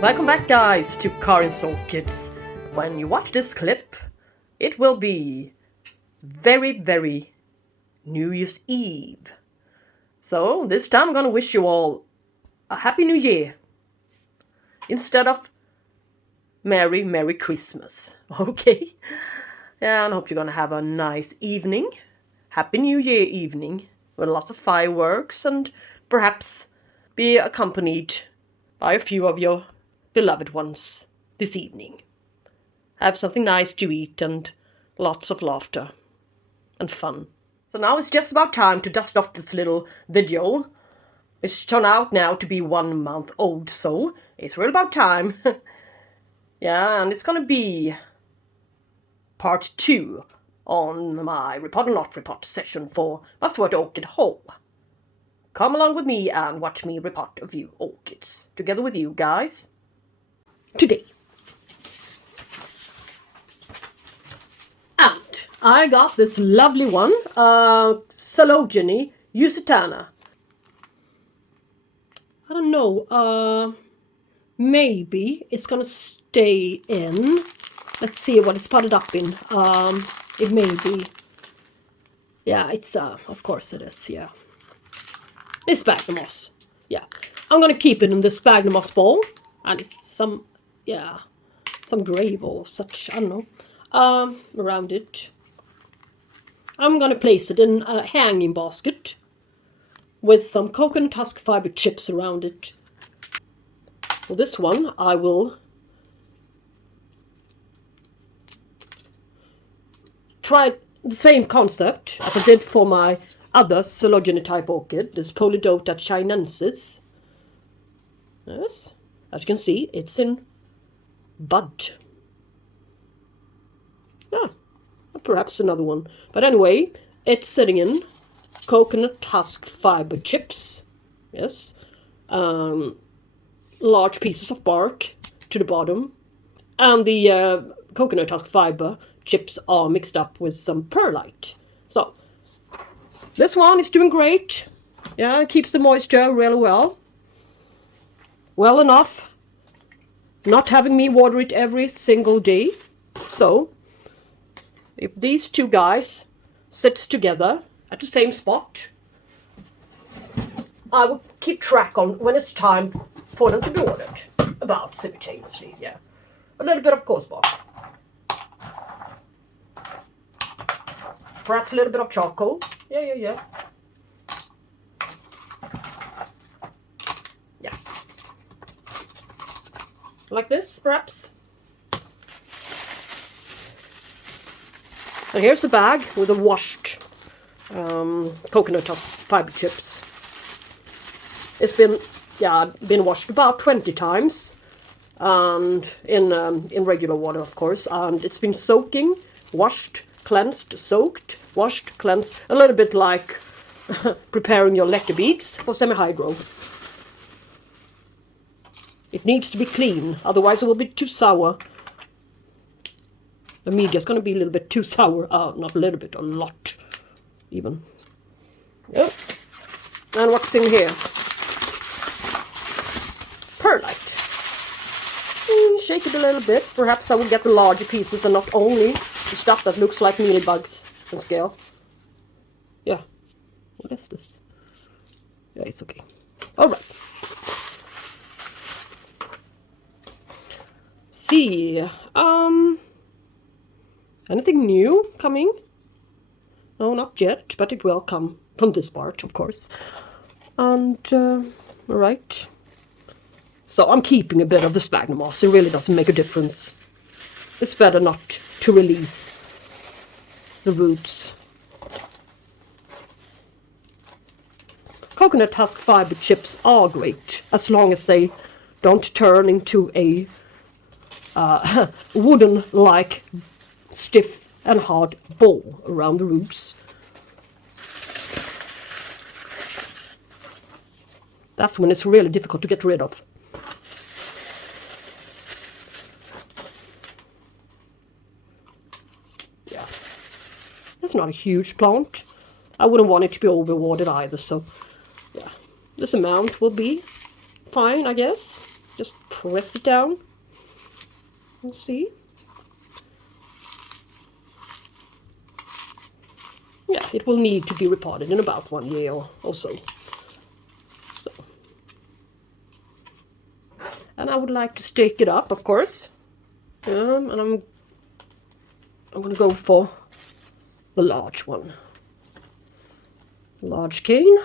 Welcome back, guys, to Karin's Orchids. When you watch this clip, it will be very New Year's Eve. So this time I'm gonna wish you all a Happy New Year instead of Merry Christmas. Okay? Yeah, and I hope you're gonna have a nice evening. Happy New Year evening with lots of fireworks and perhaps be accompanied by a few of your beloved ones this evening. Have something nice to eat and lots of laughter and fun. So now it's just about time to dust off this little video. It's turned out now to be 1 month old, so it's really about time. Yeah, and it's gonna be part 2 on my report or not report session for my Sweden Orchid haul. Come along with me and watch me report a few orchids together with you guys today. And I got this lovely one, Coelogyne Usitana. I don't know, maybe it's gonna stay in. Let's see what it's potted up in. It may be. Yeah, it's, of course it is, yeah. It's sphagnum moss. Yeah. I'm gonna keep it in the sphagnum moss bowl. And it's some, yeah, some grave or such, I don't know, around it. I'm gonna place it in a hanging basket with some coconut husk fiber chips around it. For this one, I will try the same concept as I did for my other Coelogyne type orchid, this Pholidota chinensis. Yes, as you can see, it's in bud. Yeah, perhaps another one. But anyway, it's sitting in coconut husk fiber chips. Yes, large pieces of bark to the bottom, and the coconut husk fiber chips are mixed up with some perlite. So this one is doing great. Yeah, it keeps the moisture really well. Well enough not having me water it every single day. So if these two guys sit together at the same spot, I will keep track on when it's time for them to be watered about simultaneously. Yeah, a little bit of coarse bark, perhaps a little bit of charcoal. Yeah. Like this, perhaps. And here's a bag with a washed coconut fiber chips. It's been washed about 20 times, and in regular water, of course. And it's been soaking, washed, cleansed, soaked, washed, cleansed, a little bit like preparing your lacquer beads for semi-hydro. It needs to be clean, otherwise it will be too sour. The media is going to be a little bit too sour. Not a little bit, a lot, even. Yep. And what's in here? Perlite. Shake it a little bit. Perhaps I will get the larger pieces and not only the stuff that looks like mealybugs on scale. Yeah. What is this? Yeah, it's okay. Alright. See, anything new coming? No, not yet, but it will come from this part, of course. And, alright. So I'm keeping a bit of the sphagnum moss. It really doesn't make a difference. It's better not to release the roots. Coconut husk fiber chips are great, as long as they don't turn into a wooden-like stiff and hard ball around the roots. That's when it's really difficult to get rid of. Yeah, that's not a huge plant. I wouldn't want it to be overwatered either, so yeah, this amount will be fine, I guess. Just press it down. We'll see. Yeah, it will need to be repotted in about 1 year or so. And I would like to stake it up, of course. And I'm going to go for the large one. Large cane.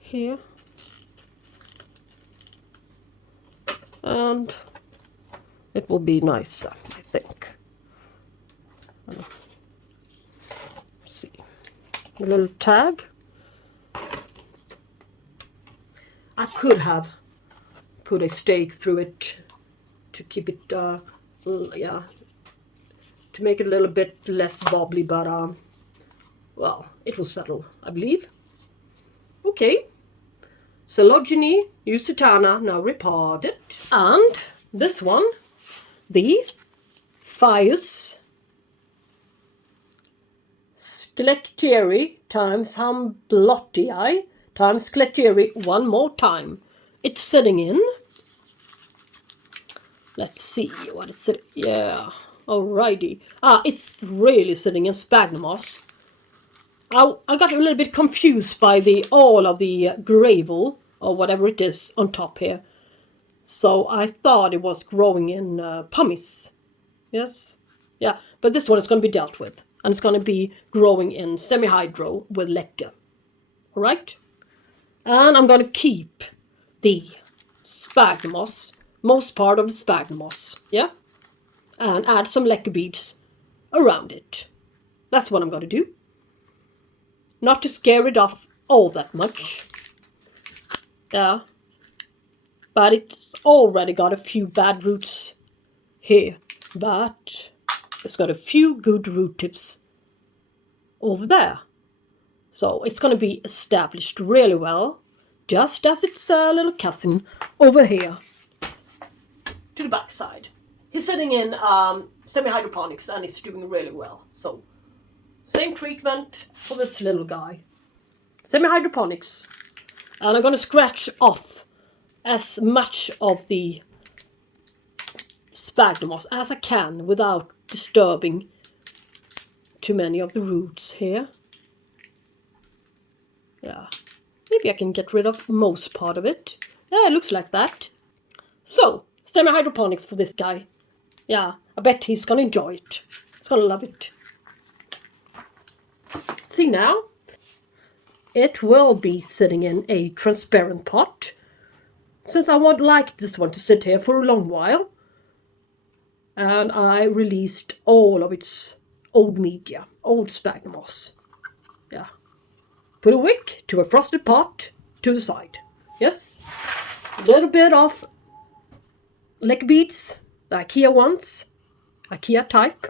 Here. And it will be nicer, I think. Let's see. A little tag. I could have put a stake through it to keep it, yeah, to make it a little bit less wobbly, but, well, it will settle, I believe. Okay. Coelogyne, Usitana, now repotted. And this one, the Phaius Sclectieri times Humblottii times Sclectieri one more time. It's sitting in. Let's see what it's sitting. Yeah, alrighty. It's really sitting in sphagnum moss. I got a little bit confused by all of the gravel or whatever it is on top here. So I thought it was growing in pumice. Yes, yeah. But this one is going to be dealt with, and it's going to be growing in semi-hydro with leca. All right, and I'm going to keep the sphagnum moss, most part of the sphagnum moss, yeah, and add some leca beads around it. That's what I'm going to do. Not to scare it off all that much. Yeah. But it's already got a few bad roots here. But it's got a few good root tips over there. So it's going to be established really well. Just as its little cousin over here. To the back side. He's sitting in semi-hydroponics and he's doing really well. So same treatment for this little guy. Semi-hydroponics. And I'm going to scratch off as much of the sphagnum moss as I can without disturbing too many of the roots here. Yeah. Maybe I can get rid of most part of it. Yeah, it looks like that. So, semi-hydroponics for this guy. Yeah, I bet he's going to enjoy it. He's going to love it. See now, it will be sitting in a transparent pot, since I would like this one to sit here for a long while. And I released all of its old media, old sphagnum moss. Yeah. Put a wick to a frosted pot to the side. Yes. A little bit of leca beads, the IKEA ones, IKEA type.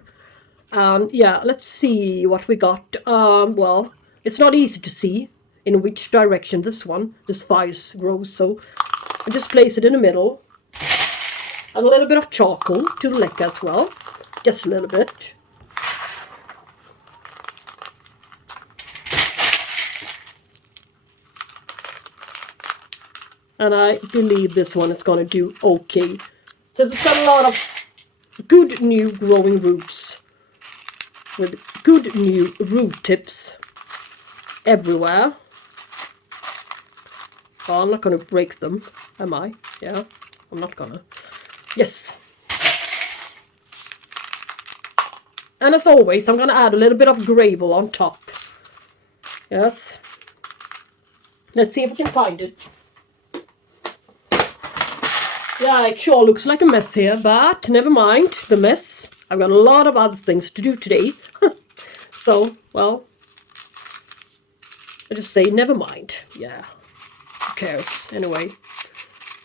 And yeah, let's see what we got. Well, it's not easy to see in which direction this Phaius grows, so I just place it in the middle. And a little bit of charcoal to the leca as well, just a little bit. And I believe this one is going to do okay, since it's got a lot of good new growing roots. With good new root tips everywhere. Oh, I'm not going to break them, am I? Yeah, I'm not gonna. Yes. And as always, I'm going to add a little bit of gravel on top. Yes. Let's see if we can find it. Yeah, it sure looks like a mess here, but never mind the mess. I've got a lot of other things to do today. So, well, I just say never mind. Yeah, who cares? Anyway,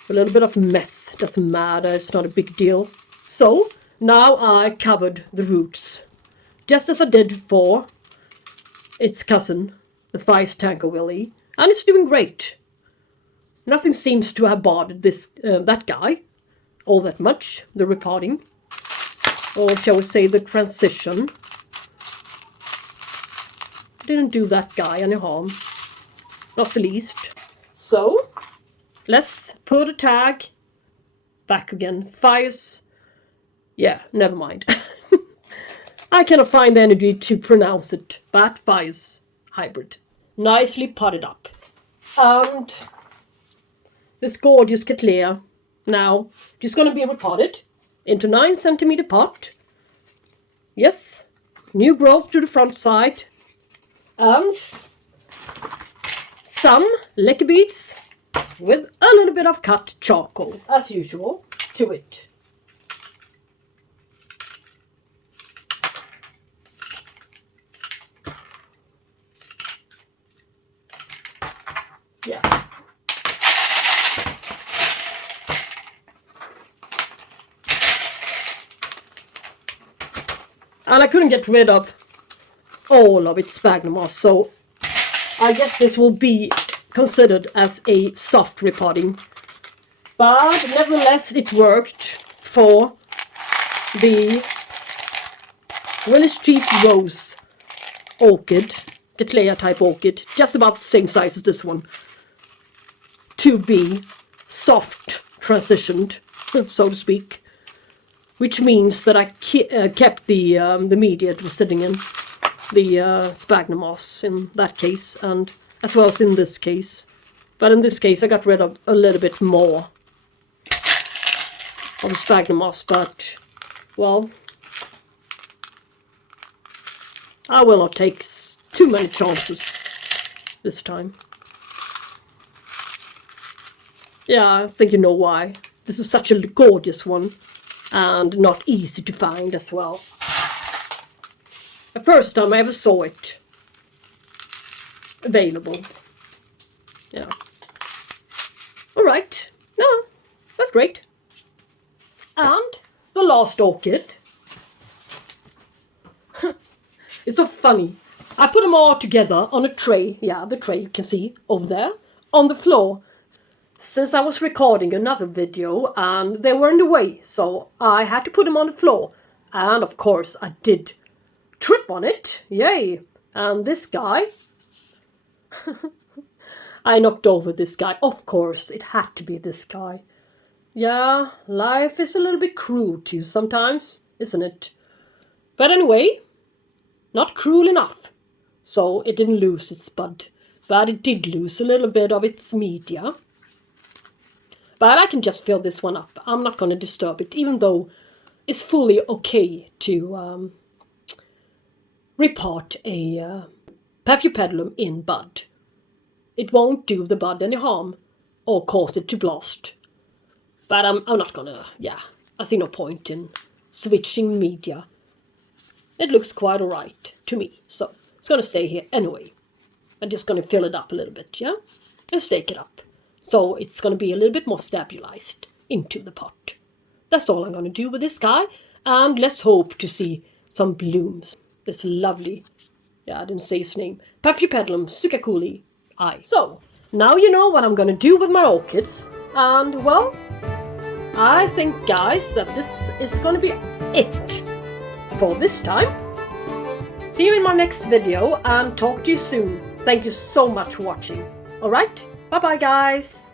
a little bit of mess doesn't matter. It's not a big deal. So, now I covered the roots, just as I did for its cousin, the Phaius tankervillae, and it's doing great. Nothing seems to have bothered that guy all that much, the repotting. Or shall we say the transition. Didn't do that guy any harm. Not the least. So, let's put a tag. Back again. Phaius. Yeah, never mind. I cannot find the energy to pronounce it, but Phaius hybrid. Nicely potted up. And this gorgeous Cattleya now just going to be repotted into 9 centimeter pot. Yes, new growth to the front side. And some lacquer beads with a little bit of cut charcoal, as usual, to it. Yeah. And I couldn't get rid of all of its sphagnum moss, so I guess this will be considered as a soft repotting. But nevertheless, it worked for the Village Chief Rose orchid, Cattleya type orchid, just about the same size as this one, to be soft transitioned, so to speak, which means that I kept the media it was sitting in, the sphagnum moss in that case, and as well as in this case. But in this case I got rid of a little bit more of the sphagnum moss, but, well, I will not take too many chances this time. Yeah, I think you know why. This is such a gorgeous one, and not easy to find as well. The first time I ever saw it available. Yeah. Alright. No, that's great. And the last orchid. It's so funny. I put them all together on a tray. Yeah, the tray you can see over there on the floor. Since I was recording another video and they were in the way, so I had to put them on the floor. And of course I did trip on it. Yay! And this guy, I knocked over this guy. Of course, it had to be this guy. Yeah, life is a little bit cruel too sometimes, isn't it? But anyway, not cruel enough. So it didn't lose its bud, but it did lose a little bit of its media. But I can just fill this one up. I'm not going to disturb it, even though it's fully okay to repot a Paphiopedilum in bud. It won't do the bud any harm or cause it to blast. But I'm not going to, yeah, I see no point in switching media. It looks quite alright to me, so it's going to stay here anyway. I'm just going to fill it up a little bit, yeah, and stake it up. So it's going to be a little bit more stabilized into the pot. That's all I'm going to do with this guy. And let's hope to see some blooms. This lovely, yeah, I didn't say his name, Paphiopedilum Sukhakulii. So, now you know what I'm going to do with my orchids. And, well, I think, guys, that this is going to be it for this time. See you in my next video and talk to you soon. Thank you so much for watching. Alright? Bye-bye, guys.